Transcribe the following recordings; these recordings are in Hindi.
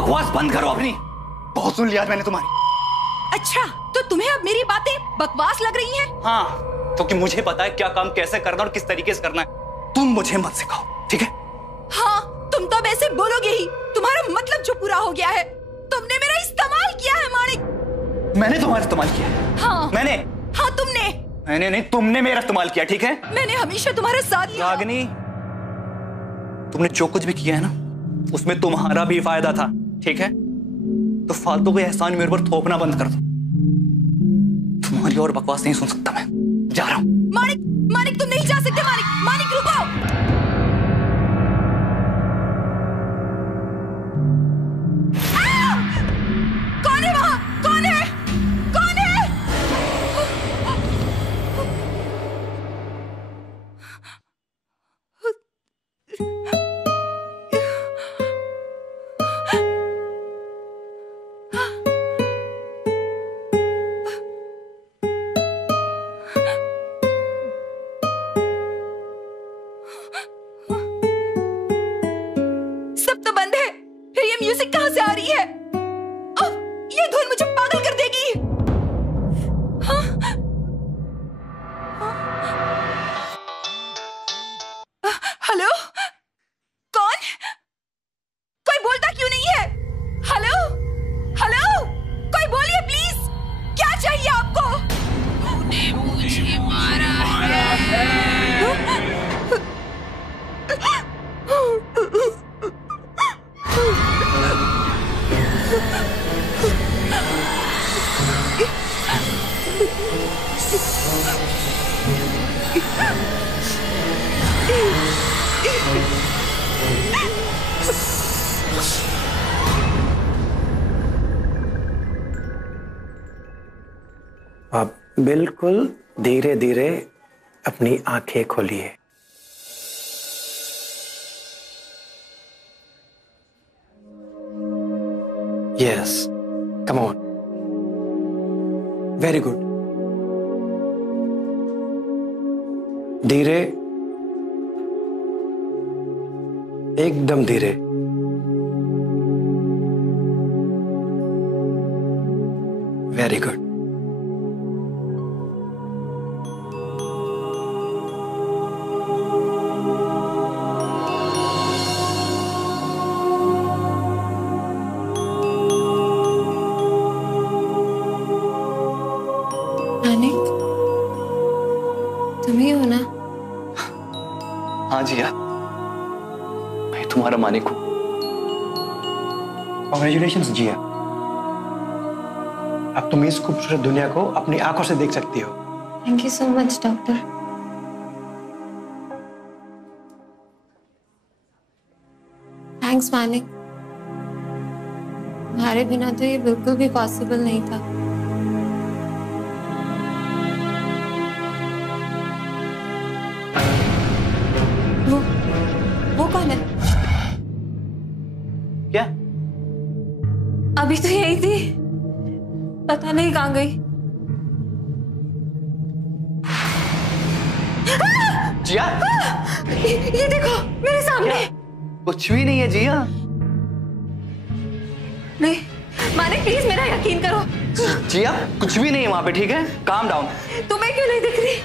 बकवास बंद करो अपनी। बहुत सुन लिया मैंने तुम्हारी। अच्छा, तो तुम्हें अब मेरी बातें बकवास लग रही हैं? हाँ, क्योंकि मुझे पता है क्या काम कैसे करना और किस तरीके से करना है। तुम मुझे मत सिखाओ, ठीक है? हाँ, तुम तो वैसे बोलोगे ही। तुम्हारा मतलब जो पूरा हो गया है। तुमने मेरा इस्तेमाल किया है माणिक। मैंने तुम्हारा इस्तेमाल किया है? हाँ। मैंने? हाँ, तुमने। मैंने नहीं, तुमने मेरा इस्तेमाल किया, ठीक है? मैंने हमेशा तुम्हारे साथ लिया। रागिनी, तुमने जो कुछ भी किया है ना, उसमें तुम्हारा भी फायदा था, ठीक है? तो फालतू के एहसान मेरे ऊपर थोपना बंद कर दो। तुम्हारी और बकवास नहीं सुन सकता मैं। जा रहा हूं। माणिक, माणिक तुम नहीं जा सकते। माणिक, माणिक रुको। कौन है वहां? कौन है? कौन है? सब तो बंद है, फिर ये म्यूजिक कहां से आ रही है? ये धुन मुझे पागल कर देगी। हाँ? हेलो? कौन? कोई बोलता क्यों नहीं है? हेलो? हेलो? कोई बोलिए प्लीज। क्या चाहिए आपको? तूने मुझे मारा है। आप बिल्कुल धीरे धीरे अपनी आंखें खोलिए। Yes, come on, very good. धीरे, एकदम धीरे। Very good. तुम्ही हो ना? हाँ जिया, मैं तुम्हारा मानिक हूं। कांग्रेचुलेशंस जिया, अब तुम इस खूबसूरत दुनिया को अपनी आंखों से देख सकती हो। Thank you so much doctor. Thanks Manik, तुम्हारे बिना तो ये बिल्कुल भी पॉसिबल नहीं था। वो कौन है? क्या? अभी तो यही थी, पता नहीं कहां गई। जिया, ये देखो मेरे सामने। कुछ भी नहीं है जिया। नहीं मानिक, प्लीज मेरा यकीन करो। जिया, कुछ भी नहीं है वहां पे, ठीक है? Calm down. तुम्हें क्यों नहीं दिख रही?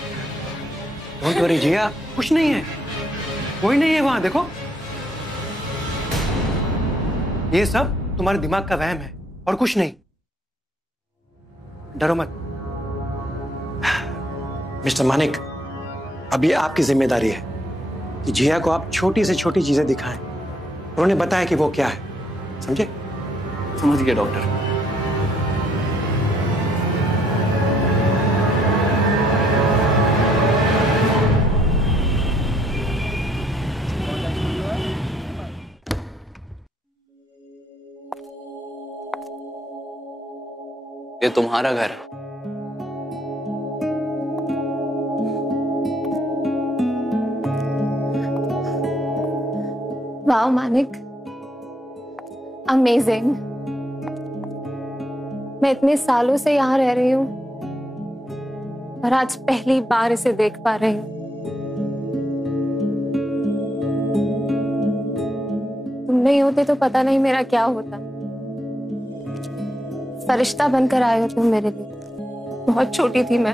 डोंट वरी जिया, कुछ नहीं है, कोई नहीं है वहां। देखो, ये सब तुम्हारे दिमाग का वहम है और कुछ नहीं। डरो मत। मिस्टर मानिक, अब ये आपकी जिम्मेदारी है कि जिया को आप छोटी से छोटी चीजें दिखाएं और उन्हें बताएं कि वो क्या है। समझे? समझ गया डॉक्टर। ये तुम्हारा घर है। Wow Manik, amazing. मैं इतने सालों से यहाँ रह रही हूँ और आज पहली बार इसे देख पा रही हूँ। तुम नहीं होते तो पता नहीं मेरा क्या होता। फरिश्ता बनकर आए हो तुम मेरे लिए। बहुत छोटी थी मैं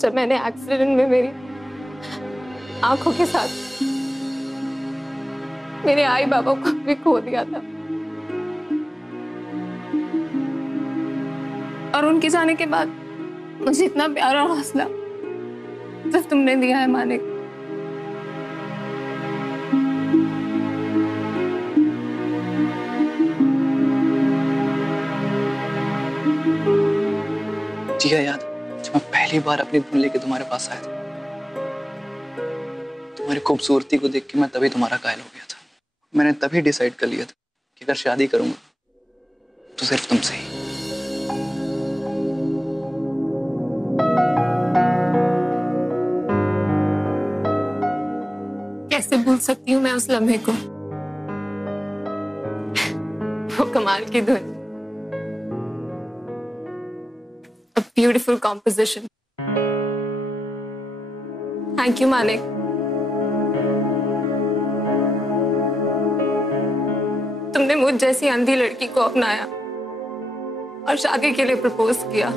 जब मैंने एक्सीडेंट में मेरी आंखों के साथ मेरे आई बाबा को भी खो दिया था। और उनके जाने के बाद मुझे इतना प्यार और हौसला सिर्फ तुमने दिया है मानिक। जी हाँ, याद जब मैं पहली बार अपनी धुन लेके तुम्हारे पास आया था, तुम्हारी खूबसूरती को देख के मैं तभी तुम्हारा कायल हो गया था। मैंने तभी डिसाइड कर लिया था कि अगर शादी करूंगा तो सिर्फ तुमसे ही। कैसे भूल सकती हूँ मैं उस लम्हे को, वो कमाल की धुन, a beautiful composition. Thank you Manik. तुमने मुझ जैसी अंधी लड़की को अपनाया और शादी के लिए प्रपोज किया,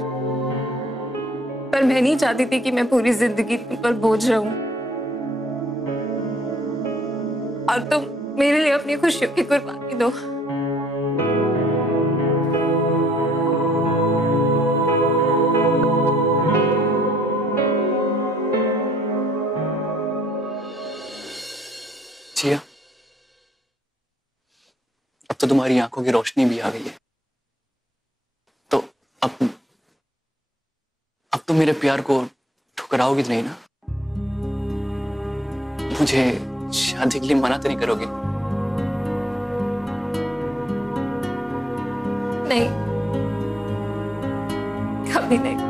पर मैं नहीं चाहती थी कि मैं पूरी जिंदगी तुम पर बोझ रहूं और तुम मेरे लिए अपनी खुशियों की कुर्बानी दो। जिया, अब तो तुम्हारी आंखों की रोशनी भी आ गई है, तो अब तुम मेरे प्यार को ठुकराओगी तो नहीं ना? मुझे शादी के लिए मना तो नहीं करोगी? नहीं, कभी नहीं।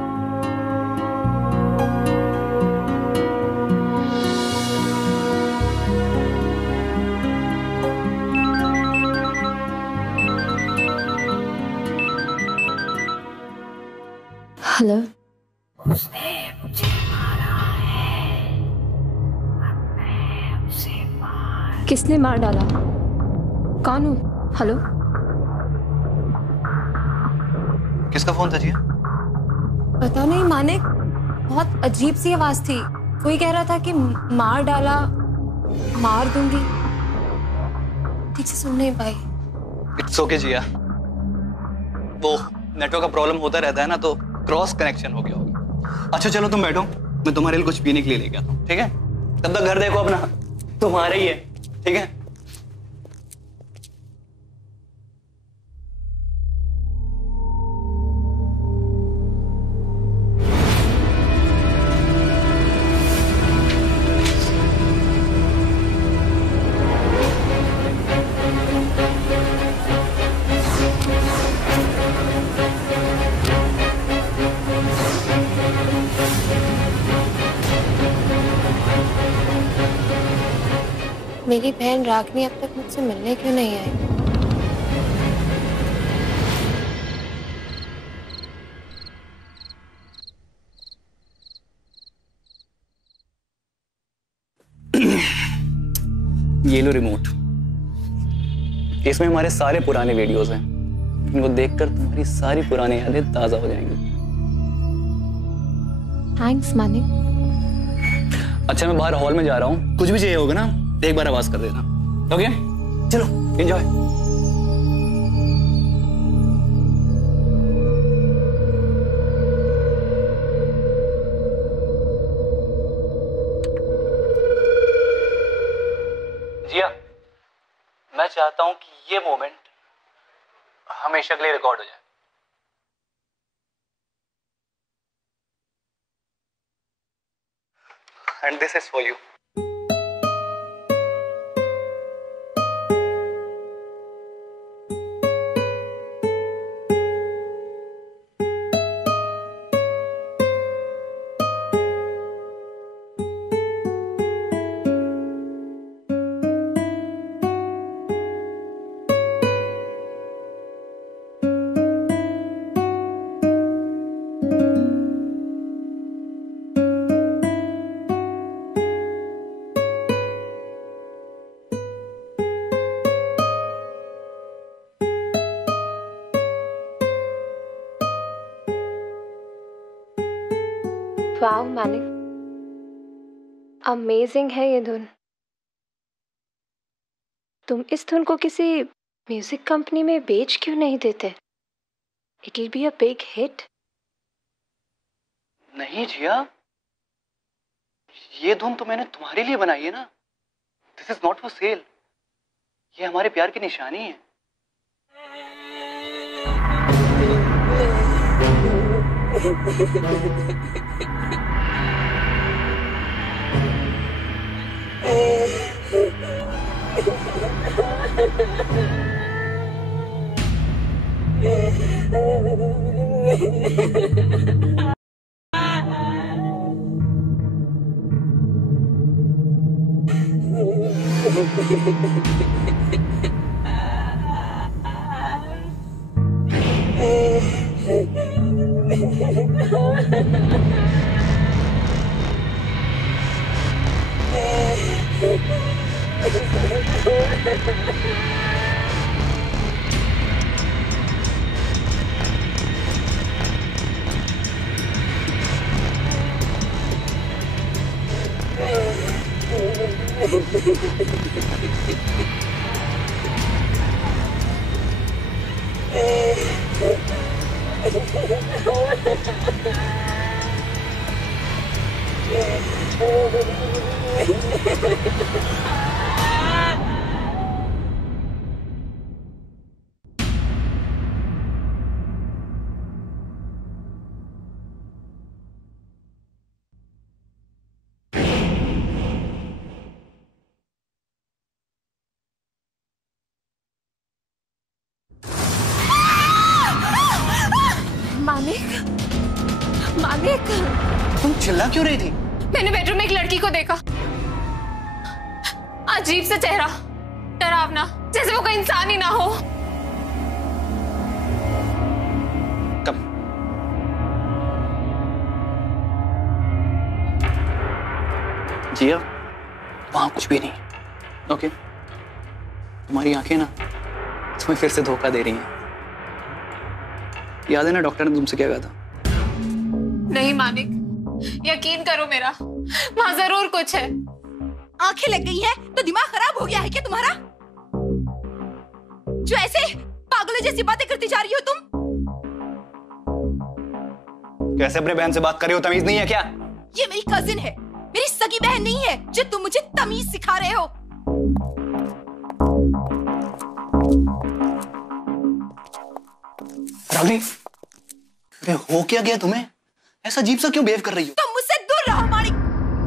हेलो, उसने मुझे मारा है, अब मैं उसे मार। किसने मार डाला? कौन हो? हेलो, किसका फोन था जिया? पता नहीं मानिक, बहुत अजीब सी आवाज थी। कोई कह रहा था कि मार डाला, मार दूंगी। ठीक से सुन नहीं पाई। इट्स ओके जिया, वो नेटवर्क का प्रॉब्लम होता रहता है ना, तो क्रॉस कनेक्शन हो गया होगा। अच्छा चलो तुम बैठो, मैं तुम्हारे लिए कुछ पीने के लिए लेके आता हूँ, ठीक है? तब तक घर देखो अपना, तुम्हारा ही है, ठीक है? मेरी बहन रागनी अब तक मुझसे मिलने क्यों नहीं आई? ये लो रिमोट, इसमें हमारे सारे पुराने वीडियोस हैं। इनको देखकर तुम्हारी सारी पुरानी यादें ताजा हो जाएंगी। थैंक्स मानिक। अच्छा मैं बाहर हॉल में जा रहा हूँ, कुछ भी चाहिए होगा ना एक बार आवाज कर देना, ओके? चलो एंजॉय। जिया, मैं चाहता हूं कि ये मोमेंट हमेशा के लिए रिकॉर्ड हो जाए। And this is for you. वाह मानिक, अमेजिंग है ये धुन। तुम इस धुन को किसी म्यूजिक कंपनी में बेच क्यों नहीं देते? It will be a big hit. नहीं जिया, ये धुन तो मैंने तुम्हारे लिए बनाई है ना। This is not for sale. ये हमारे प्यार की निशानी है। मानिक, मानिक, तुम चिल्ला क्यों रही थी? मैंने बेडरूम में एक लड़की को देखा। अजीब सा चेहरा, डरावना, जैसे वो कोई इंसान ही ना हो। कब? जिया, वहां कुछ भी नहीं। ओके, तुम्हारी आंखें ना तुम्हें फिर से धोखा दे रही हैं। याद है ना डॉक्टर ने तुमसे क्या कहा था? नहीं मानिक, यकीन करो मेरा, वहां जरूर कुछ है। आंखें लग गई हैं तो दिमाग खराब हो गया है क्या तुम्हारा? जो ऐसे पागलों जैसी बातें करती जा रही हो तुम? कैसे अपने बहन से बात कर रही हो? तमीज नहीं है क्या? ये मेरी कजिन है, मेरी सगी बहन नहीं है जो तुम मुझे तमीज सिखा रहे हो। रागनी, अरे हो क्या गया तुम्हें? ऐसा अजीब सा क्यों बिहेव कर रही हो? तुम मुझसे दूर रहो मानिक।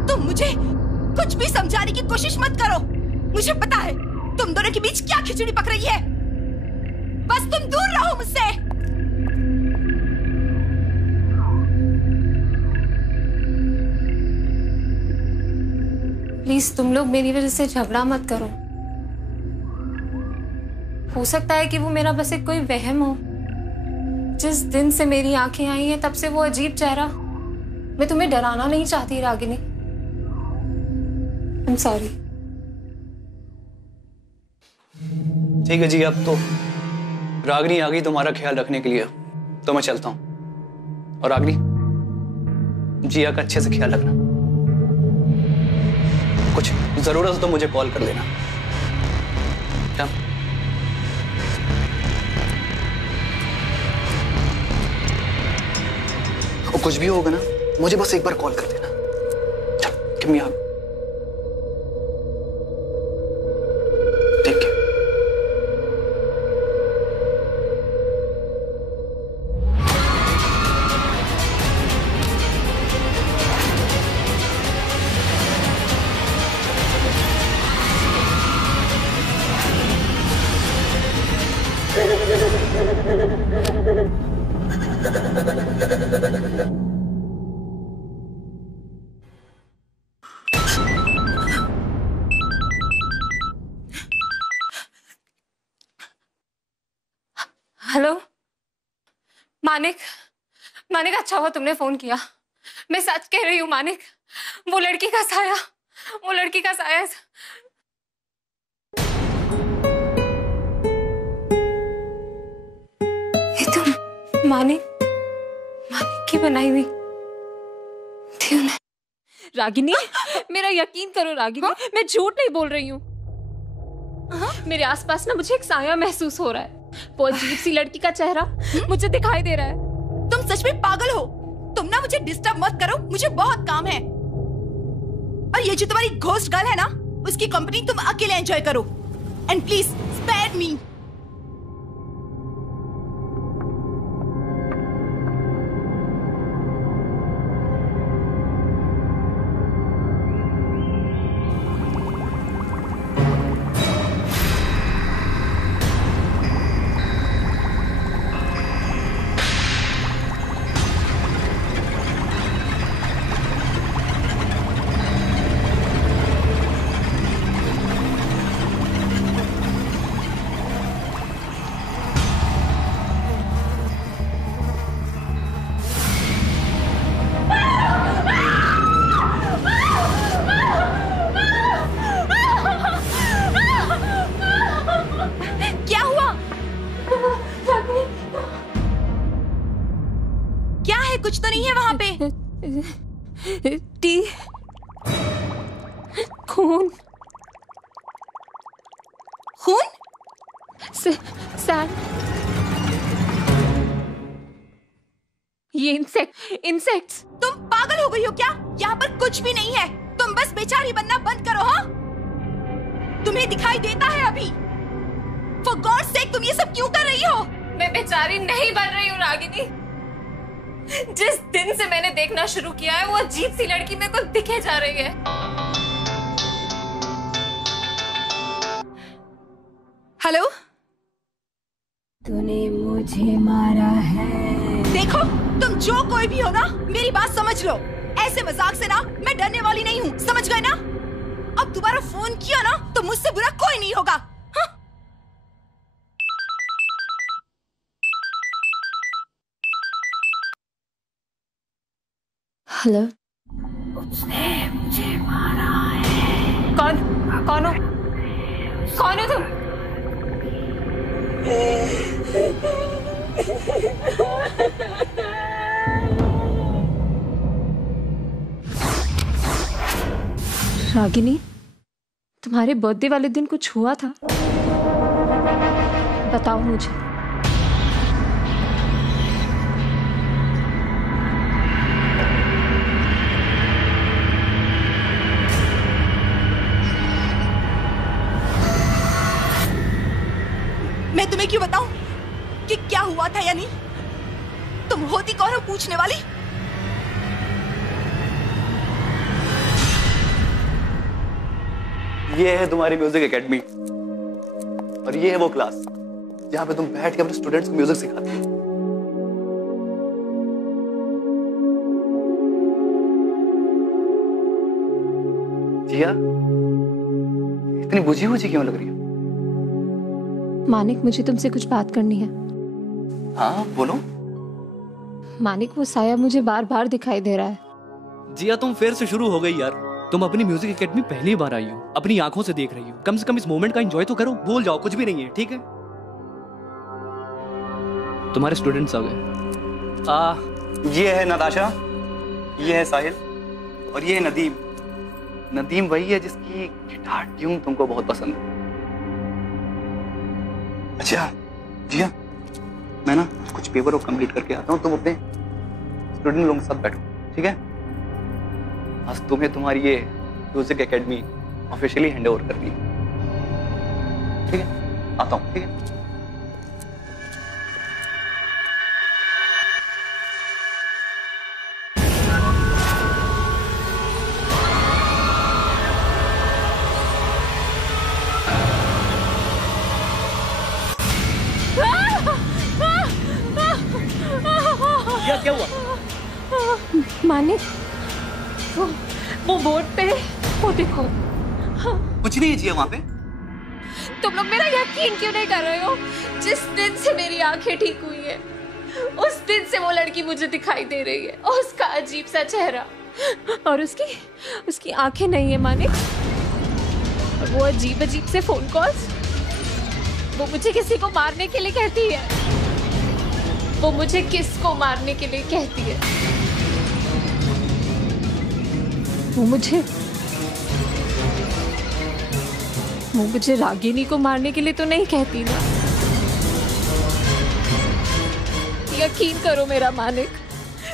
तुम मुझे कुछ भी समझाने की कोशिश मत करो। मुझे पता है तुम दोनों के बीच क्या खिचड़ी पक रही है। बस तुम दूर रहो मुझसे। प्लीज तुम लोग मेरी वजह से झगड़ा मत करो। हो सकता है कि वो मेरा बस एक कोई वहम हो। जिस दिन से मेरी आंखें आई हैं तब से वो अजीब चेहरा। मैं तुम्हें डराना नहीं चाहती रागिनी। I am sorry. ठीक है जी, अब तो रागनी आ गई तुम्हारा ख्याल रखने के लिए, तो मैं चलता हूं। और रागनी, जिया का अच्छे से ख्याल रखना। कुछ जरूरत हो तो मुझे कॉल कर लेना। क्या? कुछ भी होगा ना, मुझे बस एक बार कॉल कर देना। चल, give me a hug. Take care. Hello Manik, Manik अच्छा हुआ तुमने फोन किया। मैं सच कह रही हूँ मानिक, वो लड़की का साया, वो लड़की का साया। ये तुम मानिक, मानिक की बनाई हुई क्यों नहीं? रागिनी, मेरा यकीन करो रागिनी, मैं झूठ नहीं बोल रही हूँ। मेरे आसपास ना मुझे एक साया महसूस हो रहा है। वो अजीब सी लड़की का चेहरा मुझे दिखाई दे रहा है। तुम सच में पागल हो। तुम ना मुझे डिस्टर्ब मत करो, मुझे बहुत काम है। और ये जो तुम्हारी घोस्ट गर्ल है ना, उसकी कंपनी तुम अकेले एंजॉय करो। And please spare me. कुछ तो नहीं है वहां पे? टी, खून, खून? सैंड, ये इंसेक्ट्स। तुम पागल हो गई हो क्या? यहाँ पर कुछ भी नहीं है। तुम बस बेचारी बनना बंद करो। हाँ, तुम्हें दिखाई देता है अभी? For God's sake, तुम ये सब क्यों कर रही हो? मैं बेचारी नहीं बन रही हूँ रागिनी। जिस दिन से मैंने देखना शुरू किया है, वो अजीब सी लड़की मेरे को दिखे जा रही है। हेलो, तूने मुझे मारा है। देखो, तुम जो कोई भी हो ना, मेरी बात समझ लो। ऐसे मजाक से ना मैं डरने वाली नहीं हूँ, समझ गए ना? अब दोबारा फोन किया ना तो मुझसे बुरा कोई नहीं होगा। हाँ? हेलो, उसने मुझे मारा है। कौन हो? कौन हो तुम? रागिनी, तुम्हारे बर्थडे वाले दिन कुछ हुआ था? बताओ मुझे। मैं तुम्हें क्यों बताऊं कि क्या हुआ था या नहीं? तुम होती कौन हो पूछने वाली? ये है तुम्हारी म्यूजिक एकेडमी और ये है वो क्लास जहां पे तुम बैठ के अपने स्टूडेंट्स को म्यूजिक सिखाती हो। जिया, इतनी बुझी हुई क्यों लग रही है? मानिक, मुझे तुमसे कुछ बात करनी है। हाँ बोलो। मानिक, वो साया मुझे बार बार दिखाई दे रहा है। जिया, तुम फिर से शुरू हो गई यार। तुम अपनी म्यूजिक एकेडमी पहली बार आई हो, अपनी आंखों से देख रही हो। कम से कम इस मोमेंट का एंजॉय तो करो। भूल जाओ, कुछ भी नहीं है, ठीक है? तुम्हारे स्टूडेंट्स आ गए। ये है नताशा, ये है साहिल और ये है नदीम। नदीम वही है जिसकी गिटार ट्यून तुमको बहुत पसंद है। अच्छा जिया, मैं ना कुछ पेपर वर्क कंप्लीट करके आता हूँ, तुम अपने स्टूडेंट लोगों के साथ बैठो, ठीक है? आज तुम्हें तुम्हारी ये music academy officially hand over करनी है, ठीक है? आता हूँ, ठीक है? क्या हुआ? मानिक, वो बोर्ड पे, वो देखो। कुछ नहीं है जिया वहां पे। तुम लोग मेरा यकीन क्यों नहीं कर रहे हो? जिस दिन से मेरी आंखें ठीक हुई है, उस दिन से वो लड़की मुझे दिखाई दे रही है। और उसका अजीब सा चेहरा और उसकी आंखें नहीं है मानिक। और वो अजीब अजीब से फोन कॉल्स। वो मुझे किसी को मारने के लिए कहती है। वो मुझे किसको मारने के लिए कहती है? वो मुझे रागिनी को मारने के लिए तो नहीं कहती ना। यकीन करो मेरा मालिक,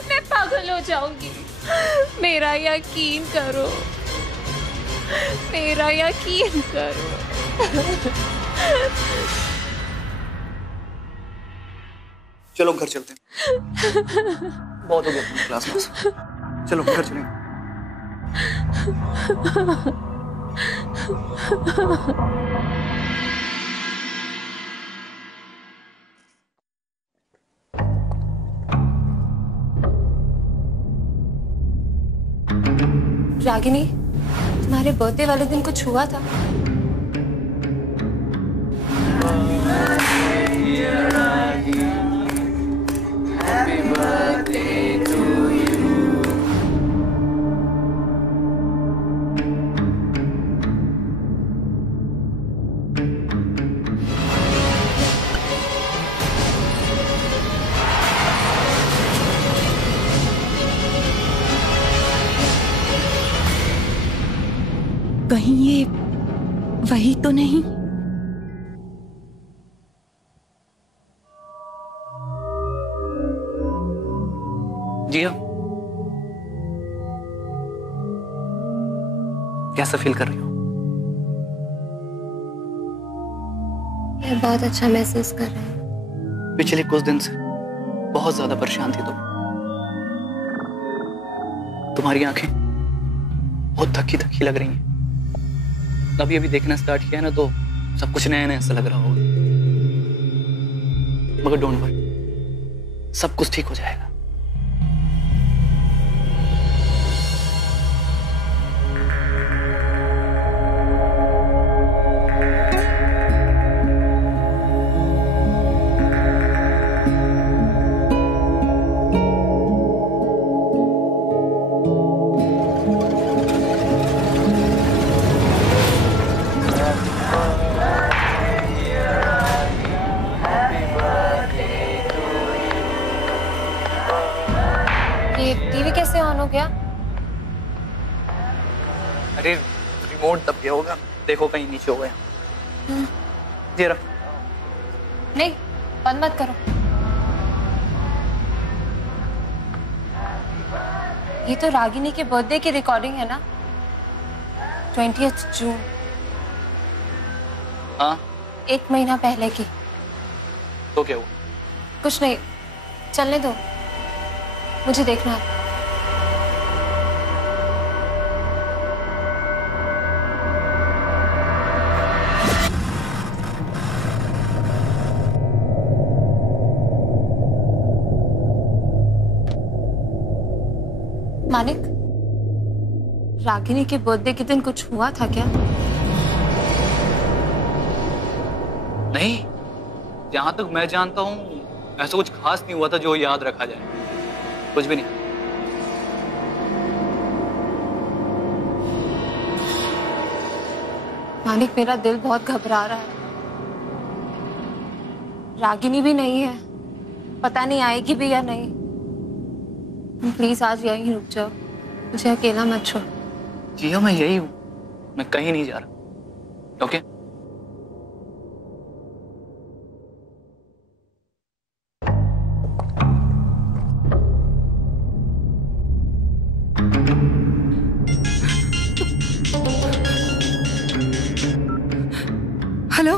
मैं पागल हो जाऊंगी। मेरा यकीन करो, मेरा यकीन करो। चलो घर चलते हैं। बहुत हो गया क्लास में। चलो घर चलेंगे। रागिनी, तुम्हारे बर्थडे वाले दिन कुछ हुआ था? कहीं ये वही तो नहीं? जिया, कैसा फील कर रही हो? मैं बहुत अच्छा महसूस कर रही हूँ। पिछले कुछ दिन से बहुत ज्यादा परेशान थी तुम। तुम्हारी आंखें बहुत थकी थकी लग रही हैं। अभी अभी देखना स्टार्ट किया है ना, तो सब कुछ नया नया सा लग रहा होगा। मगर डोंट वरी, सब कुछ ठीक हो जाएगा। ये टीवी कैसे ऑन हो गया? अरे रिमोट दब गया होगा, देखो कहीं नीचे हो गया। ये रख। नहीं, बंद मत करो। ये तो रागिनी के बर्थडे की रिकॉर्डिंग है ना, 20th जून। हाँ, 1 महीना पहले की। तो क्या हुआ? कुछ नहीं, चलने दो, मुझे देखना है। मानिक, रागिनी के बर्थडे के दिन कुछ हुआ था क्या? नहीं, जहां तक मैं जानता हूँ ऐसा कुछ खास नहीं हुआ था जो याद रखा जाए। कुछ भी नहीं। मानिक, मेरा दिल बहुत घबरा रहा है। रागिनी भी नहीं है, पता नहीं आएगी भी या नहीं। तुम प्लीज आज यहीं रुक जाओ, मुझे अकेला मत छोड़। जिया, मैं यही हूँ, मैं कहीं नहीं जा रहा। ओके? हेलो?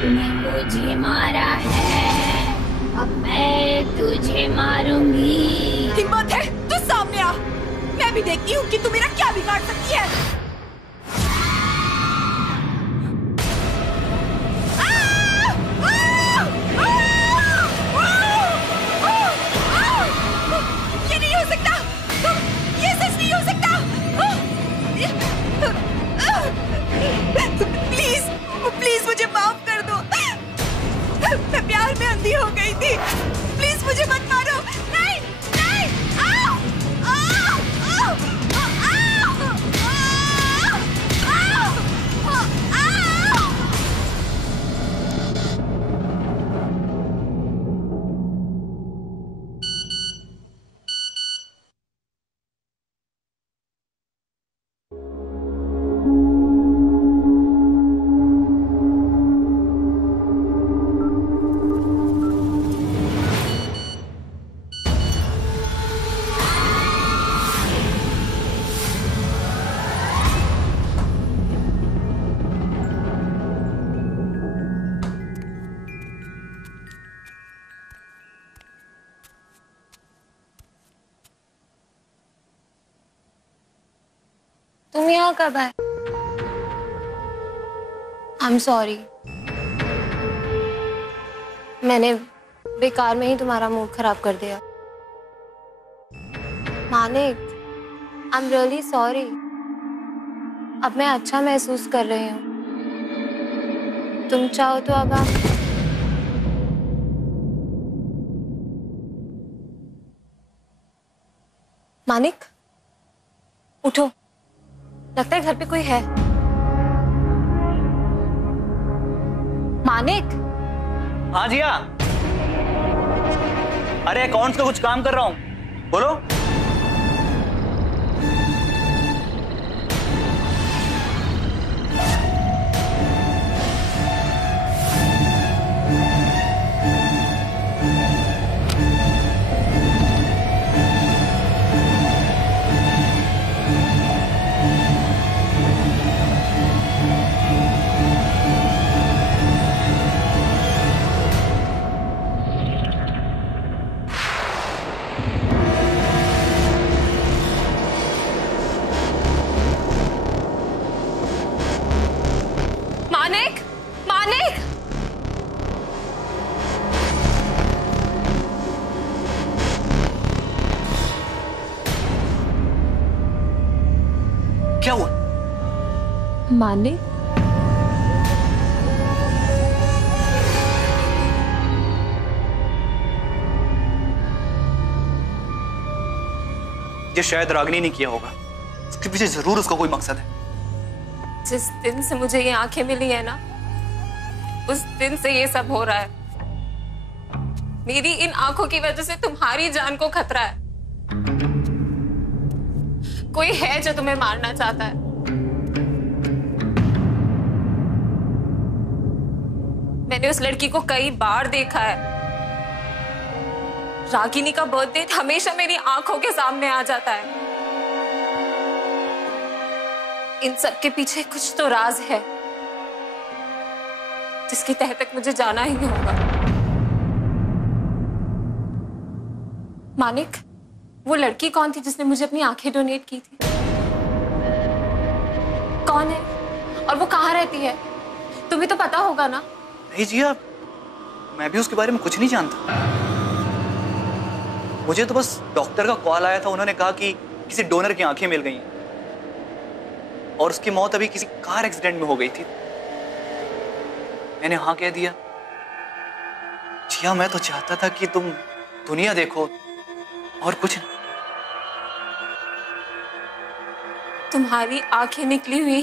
तूने मुझे मारा है, अब मैं तुझे मारूंगी। हिम्मत है तो सामने आ, मैं भी देखती हूँ कि तू मेरा क्या बिगाड़ सकती है। ये नहीं हो सकता, ये सच नहीं हो सकता। प्लीज प्लीज मुझे माफ कर दो, मैं प्यार में अंधी हो गई थी। प्लीज मुझे मत मारो। नहीं नहीं, आओ आओ आओ आओ आओ आओ। तुम यहाँ कब आए? आई एम सॉरी, मैंने बेकार में ही तुम्हारा मूड खराब कर दिया। Manik, I am really sorry. अब मैं अच्छा महसूस कर रही हूँ। तुम चाहो तो अब आप मानिक उठो, लगता है घर पे कोई है। मानिक। हाँ जिया, अरे अकाउंट्स का कुछ काम कर रहा हूँ, बोलो। मानिक, मानिक, क्या हुआ? मानिक, ये शायद रागिनी ने किया होगा। उसके पीछे जरूर उसका कोई मकसद है। जिस दिन से मुझे ये आंखें मिली है ना, उस दिन से ये सब हो रहा है। मेरी इन आंखों की वजह से तुम्हारी जान को खतरा है। कोई है जो तुम्हें मारना चाहता है। मैंने उस लड़की को कई बार देखा है। रागिनी का बर्थडे हमेशा मेरी आंखों के सामने आ जाता है। इन सब के पीछे कुछ तो राज है जिसकी तह तक मुझे जाना ही होगा। मानिक, वो लड़की कौन थी जिसने मुझे अपनी आंखें डोनेट की थी? कौन है और वो कहाँ रहती है? तुम्हें तो पता होगा ना। नहीं जिया, मैं भी उसके बारे में कुछ नहीं जानता। मुझे तो बस डॉक्टर का कॉल आया था, उन्होंने कहा कि किसी डोनर की आंखें मिल गई और उसकी मौत अभी किसी कार एक्सीडेंट में हो गई थी। मैंने हाँ कह दिया। जिया, मैं तो चाहता था कि तुम दुनिया देखो और कुछ नहीं। तुम्हारी आंखें निकली हुई,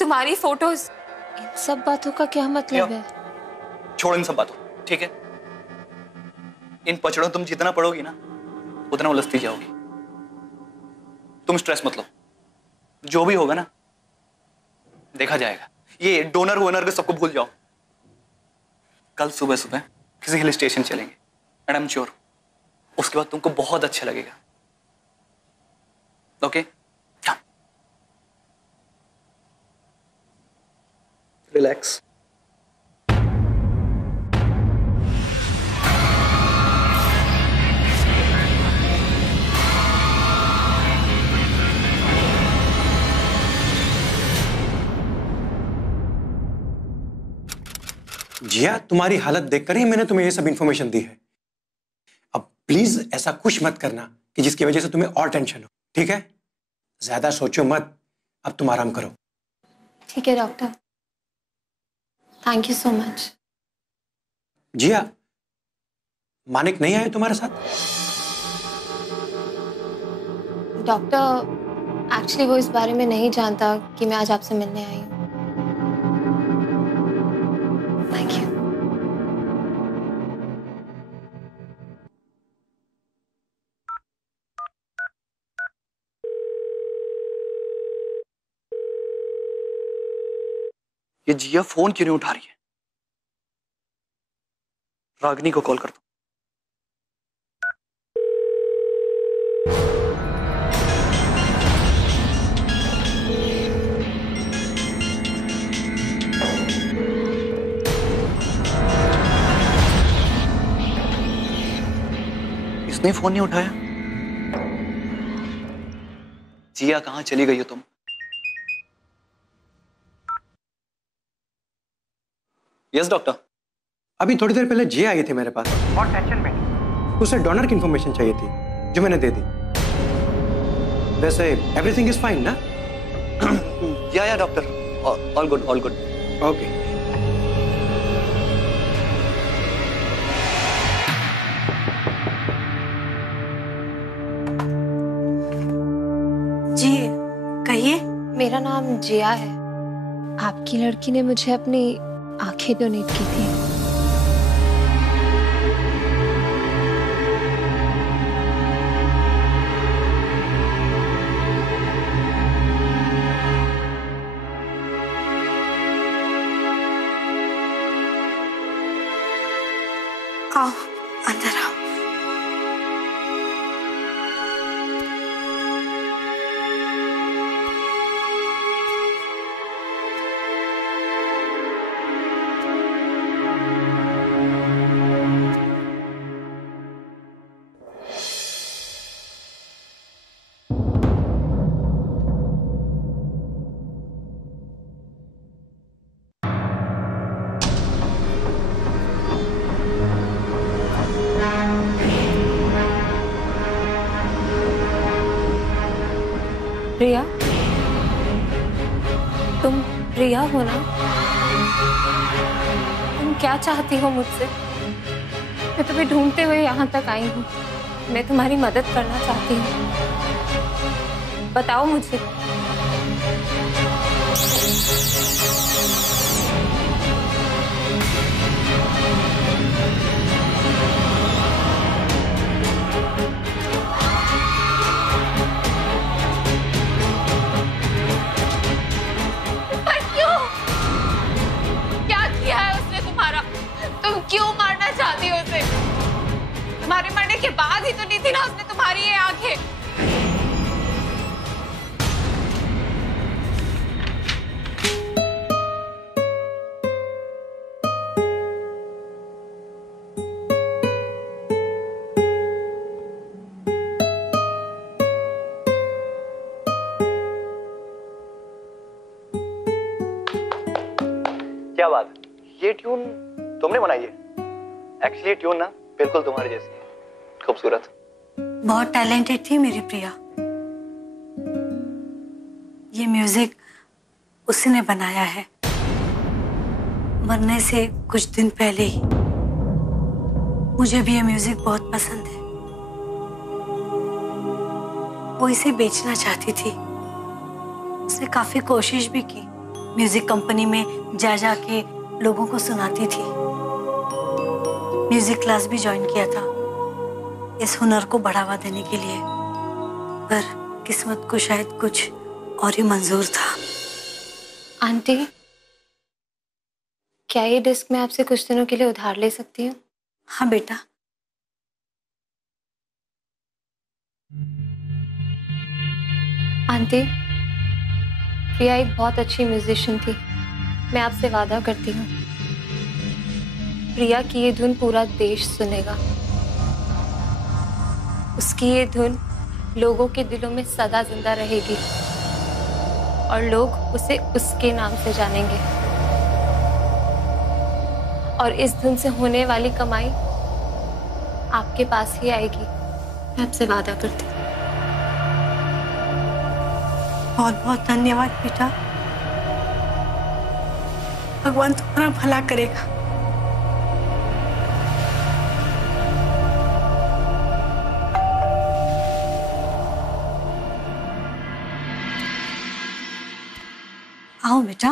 तुम्हारी फोटोज, इन सब बातों का क्या मतलब है? छोड़ो इन सब बातों, ठीक है? इन पचड़ों तुम जितना पढ़ोगी ना, उतना उलझती जाओगी। तुम स्ट्रेस मत लो, जो भी होगा ना देखा जाएगा। ये डोनर वोनर के सबको भूल जाओ। कल सुबह सुबह किसी हिल स्टेशन चलेंगे, एंड आई एम श्योर उसके बाद तुमको बहुत अच्छा लगेगा। Okay, relax. जिया, तुम्हारी हालत देखकर ही मैंने तुम्हें ये सब इंफॉर्मेशन दी है। अब प्लीज ऐसा कुछ मत करना कि जिसकी वजह से तुम्हें और टेंशन हो, ठीक है? ज्यादा सोचो मत, अब तुम आराम करो। ठीक है doctor, thank you so much. Jiya, Manik नहीं आए तुम्हारे साथ? डॉक्टर, एक्चुअली वो इस बारे में नहीं जानता कि मैं आज आपसे मिलने आई हूँ। Thank you. ये जिया फोन क्यों नहीं उठा रही है? रागिनी को कॉल कर दो। इसने फोन नहीं उठाया। जिया, कहां चली गई हो तुम? Yes doctor. अभी थोड़ी देर पहले जे आए थे मेरे पास, बहुत टेंशन में थी। उसे डोनर की इंफॉर्मेशन चाहिए थी जो मैंने दे दी। वैसे एवरीथिंग इज फाइन ना? या doctor, all good all good. Okay. जी कहिए। मेरा नाम जिया है। आपकी लड़की ने मुझे अपनी आंखें डोनेट की थी। आओ अंदर आओ। प्रिया, तुम प्रिया हो ना? तुम क्या चाहती हो मुझसे? मैं तुम्हें ढूंढते हुए यहाँ तक आई हूँ। मैं तुम्हारी मदद करना चाहती हूँ। बताओ मुझे। क्यों मारना चाहती हो उसे? तुम्हारे मरने के बाद ही तो नहीं थी ना उसने तुम्हारी ये आंखें। क्या बात, ये ट्यून तुमने बनाई है? एक्चुअली ट्यून ना बिल्कुल तुम्हारी जैसी है, खूबसूरत। बहुत टैलेंटेड थी मेरी प्रिया। ये म्यूजिक उसी ने बनाया है। मरने से कुछ दिन पहले ही। मुझे भी ये म्यूजिक बहुत पसंद है। वो इसे बेचना चाहती थी। उसने काफी कोशिश भी की। म्यूजिक कंपनी में जा जाके लोगों को सुनाती थी। म्यूजिक क्लास भी ज्वाइन किया था इस हुनर को बढ़ावा देने के लिए, पर किस्मत को शायद कुछ और ही मंजूर था। आंटी, क्या ये डिस्क मैं आपसे कुछ दिनों के लिए उधार ले सकती हूँ? हाँ बेटा। आंटी, प्रिया एक बहुत अच्छी म्यूजिशियन थी। मैं आपसे वादा करती हूँ, प्रिया की ये धुन पूरा देश सुनेगा। उसकी ये धुन लोगों के दिलों में सदा जिंदा रहेगी और लोग उसे उसके नाम से जानेंगे। और इस धुन से होने वाली कमाई आपके पास ही आएगी। मैं आपसे वादा करती हूँ। बहुत बहुत धन्यवाद बेटा। भगवान तुम्हारा भला करेगा। आओ बेटा।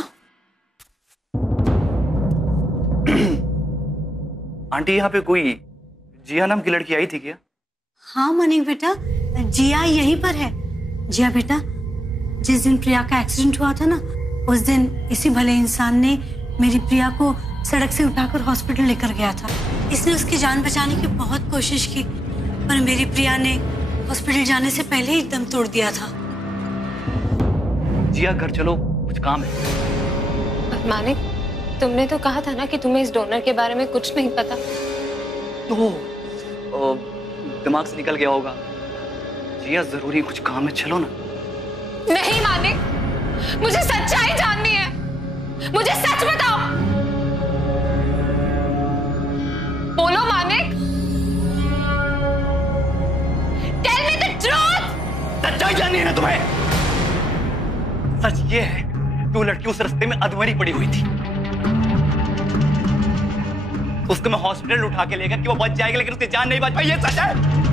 आंटी, यहाँ पे कोई जिया नाम की लड़की आई थी क्या? हाँ मनिक बेटा, जिया यहीं पर है। जिया बेटा, जिस दिन प्रिया का एक्सीडेंट हुआ था ना, उस दिन इसी भले इंसान ने मेरी प्रिया को सड़क से उठाकर हॉस्पिटल लेकर गया था। इसने उसकी जान बचाने की बहुत कोशिश की, पर मेरी प्रिया ने हॉस्पिटल जाने से पहले ही दम तोड़ दिया था। जिया, घर चलो, कुछ काम है। मानिक, तुमने तो कहा था ना कि तुम्हें इस डोनर के बारे में कुछ नहीं पता। तो दिमाग से निकल गया होगा। जिया, जरूरी कुछ काम है, चलो ना। नहीं मानिक, मुझे सच्चाई जाननी है। मुझे सच बताओ। पता नहीं है ना तुम्हें? सच ये है कि वो लड़की उस रास्ते में अधमरी पड़ी हुई थी। उसको मैं हॉस्पिटल उठा के ले गया कि वो बच जाएगी, लेकिन उसकी जान नहीं बच पाई। ये सच है।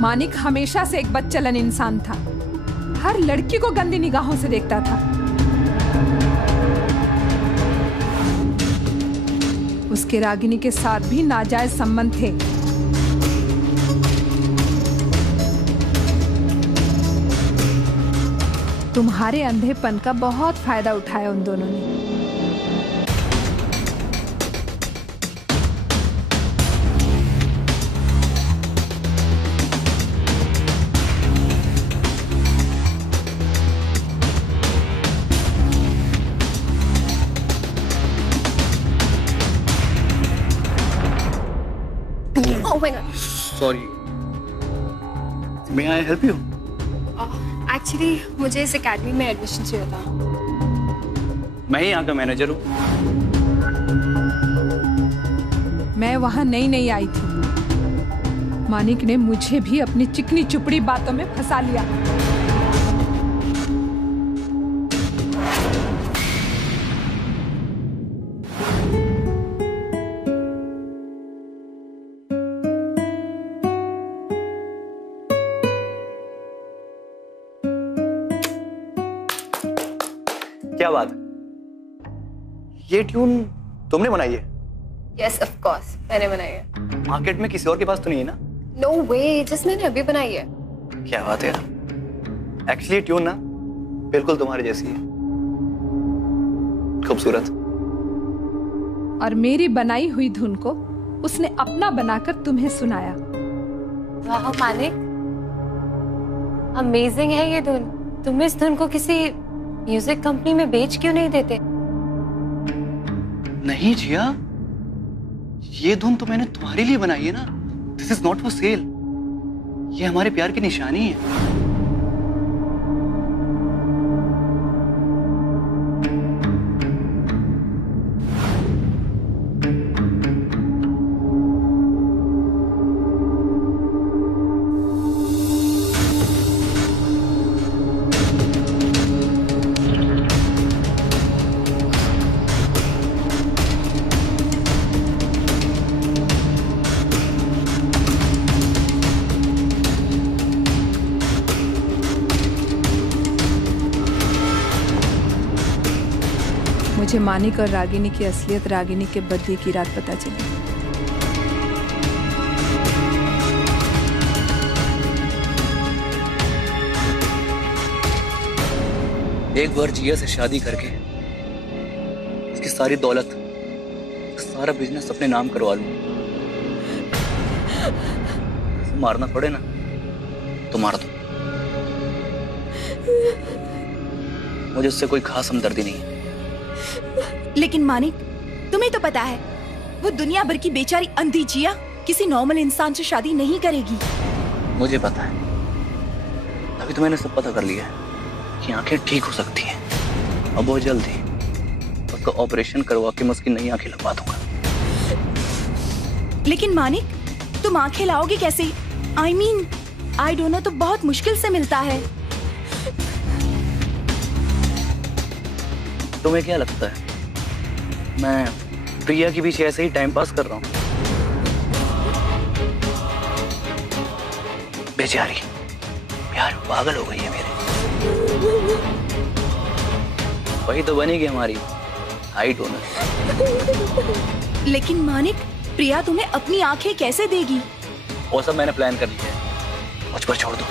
मानिक हमेशा से एक बदचलन इंसान था। हर लड़की को गंदी निगाहों से देखता था। उसके रागिनी के साथ भी नाजायज संबंध थे। तुम्हारे अंधेपन का बहुत फायदा उठाया उन दोनों ने। Sorry. May I help you? Actually मुझे इस एकेडमी में एडमिशन चाहिए था। मैं ही यहाँ का मैनेजर हूँ। मैं वहाँ नई आई थी। मानिक ने मुझे भी अपनी चिकनी चुपड़ी बातों में फंसा लिया। क्या बात है? ये ट्यून तुमने बनाई है? यस ऑफ कोर्स, मैंने बनाई है। मार्केट में किसी और के पास तो नहीं है ना? नो वे, जस्ट मैंने अभी बनाई है। क्या बात है यार। एक्चुअली ट्यून ना बिल्कुल तुम्हारी जैसी है, खूबसूरत। और मेरी बनाई हुई धुन को उसने अपना बनाकर तुम्हें सुनाया। वाह मानिक, अमेजिंग है ये धुन। तुम इस धुन को किसी म्यूजिक कंपनी में बेच क्यों नहीं देते? नहीं जिया, ये धुन तो मैंने तुम्हारे लिए बनाई है ना। This is not for sale. ये हमारे प्यार की निशानी है। मुझे मानिक और रागिनी की असलियत रागिनी के बर्थडे की रात पता चली। एक बार जिया से शादी करके उसकी सारी दौलत, सारा बिजनेस अपने नाम करवा लूं। मारना पड़े ना तो मार दो। मुझे उससे कोई खास हमदर्दी नहीं है। लेकिन मानिक, तुम्हें तो पता है वो दुनिया भर की बेचारी अंधी जिया किसी नॉर्मल इंसान से शादी नहीं करेगी। मुझे पता है, अभी तो मैंने सब पता कर लिया है कि आंखें ठीक हो सकती हैं। अब बहुत जल्द ही उसका ऑपरेशन करवा के मैं उसकी नई आंखें लगवा दूंगा। लेकिन मानिक, तुम आंखें लाओगे कैसे? I mean, आई डोंट तो बहुत मुश्किल से मिलता है। तुम्हें क्या लगता है मैं प्रिया के पीछे ऐसे ही टाइम पास कर रहा हूँ? बेचारी प्यार पागल हो गई है मेरे। वही तो बनेगी हमारी हाइट ओनर। लेकिन मानिक, प्रिया तुम्हें अपनी आंखें कैसे देगी? वो सब मैंने प्लान कर लिया है, मुझ पर छोड़ दो।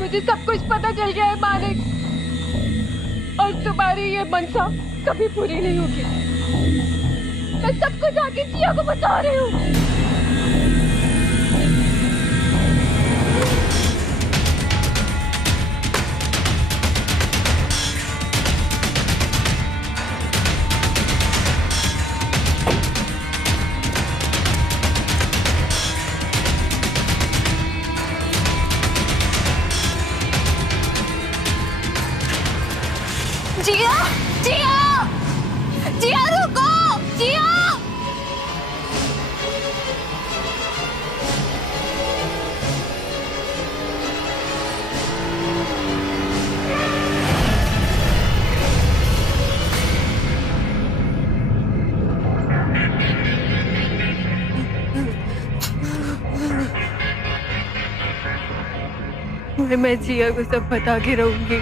मुझे सब कुछ पता चल गया है मालिक, और तुम्हारी ये मनसा कभी पूरी नहीं होगी। मैं सब कुछ आके जिया को बता रही हूँ। जिया, जिया, जिया रुको, जिया। मैं जिया को सब बता के रहूंगी,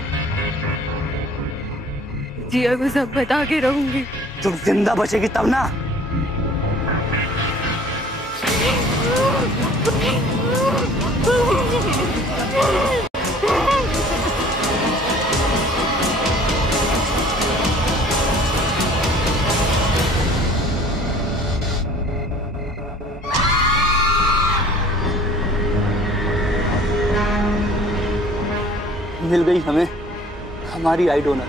जिया को सब बता के रहूंगी। तुम जिंदा बचेगी तब ना। मिल गई हमें हमारी आई डोनर।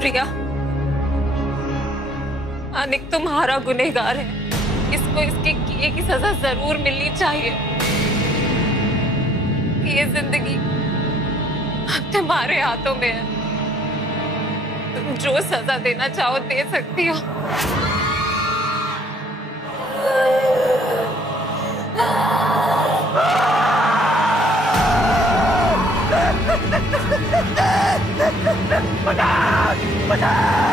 प्रिया, अनिक तुम्हारा गुनहगार है। इसको इसके किए की सजा जरूर मिलनी चाहिए। ये जिंदगी तुम्हारे हाथों में है, तुम जो सजा देना चाहो दे सकती हो। बचाओ!